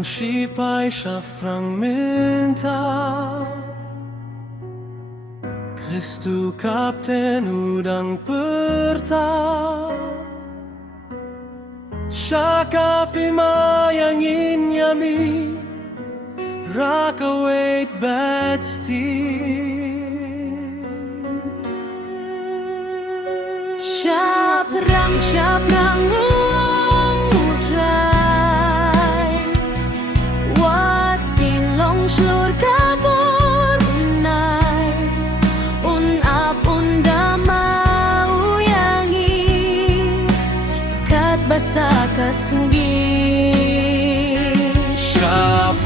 sipay sa fragmenta Kristu kapten udang perta Siya kafimayangin yami Rakawait batsti Siap rang uang utray Wating long slur kabor unay Unap undama uyangi Kat basa kasnggi Siap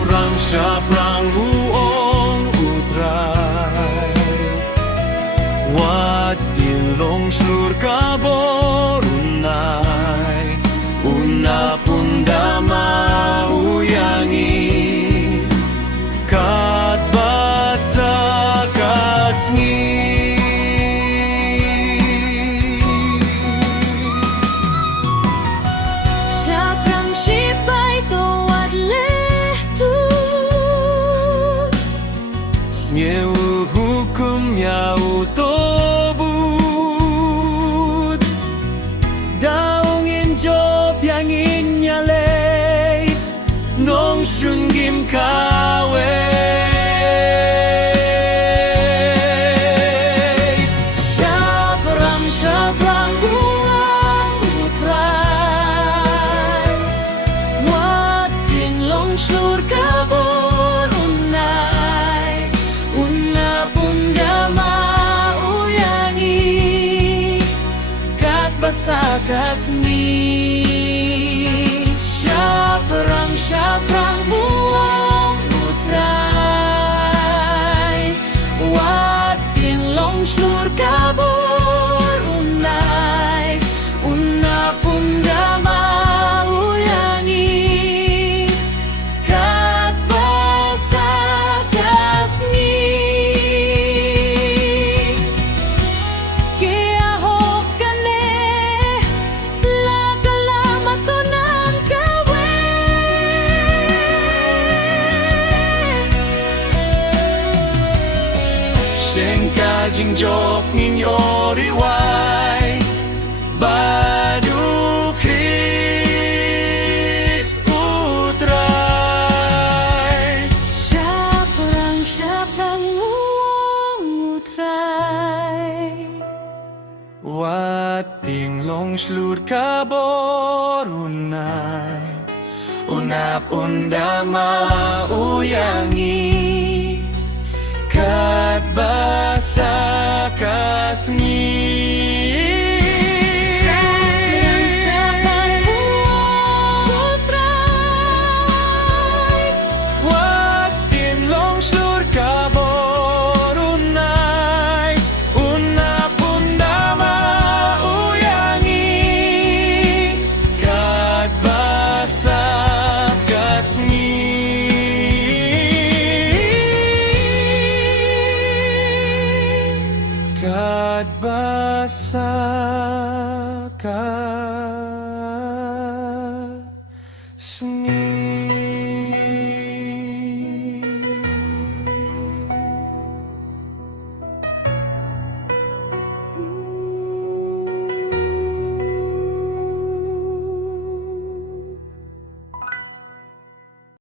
rang uong utray Watilong slur kaborunay Una pundama uyangi Kat basa kasngi Siap rang sipay towad lehtut Snyewu hukum yau tobut Daungin job yang inyaleit Nong syunggim kaweit Siap rang uang utray Wating long slur kabor unay Una pundama uyangi Kat basa kasni Siap rang uang utray Wating long slur kabor unay Una pundama uyangi Kat basa kasni Kaya hokane Lagalamat to ng Sengka jingjok ninyo riway Badu Christ putray Siap rang uang utray Wating long slur kaborunay Unap undama uyangi Kat basa kasni